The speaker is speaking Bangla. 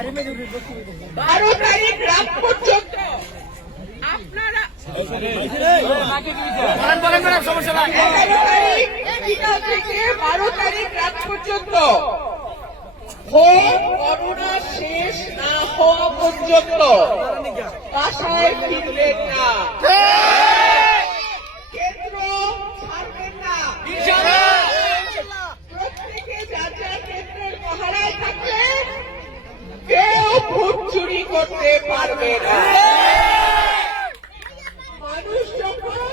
12 তারিখ রাত পর্যন্ত আপনারা 12 তারিখ রাত পর্যন্ত ভোট গণনা শেষ না হওয়া পর্যন্ত বাসায় ফিরবেন না, কেন্দ্র ছাড়বেন না। প্রত্যেকে যার যার কেন্দ্রের মহড়ায় থাকলে কেউ ভোট চুরি করতে পারবে না। মানুষ যখন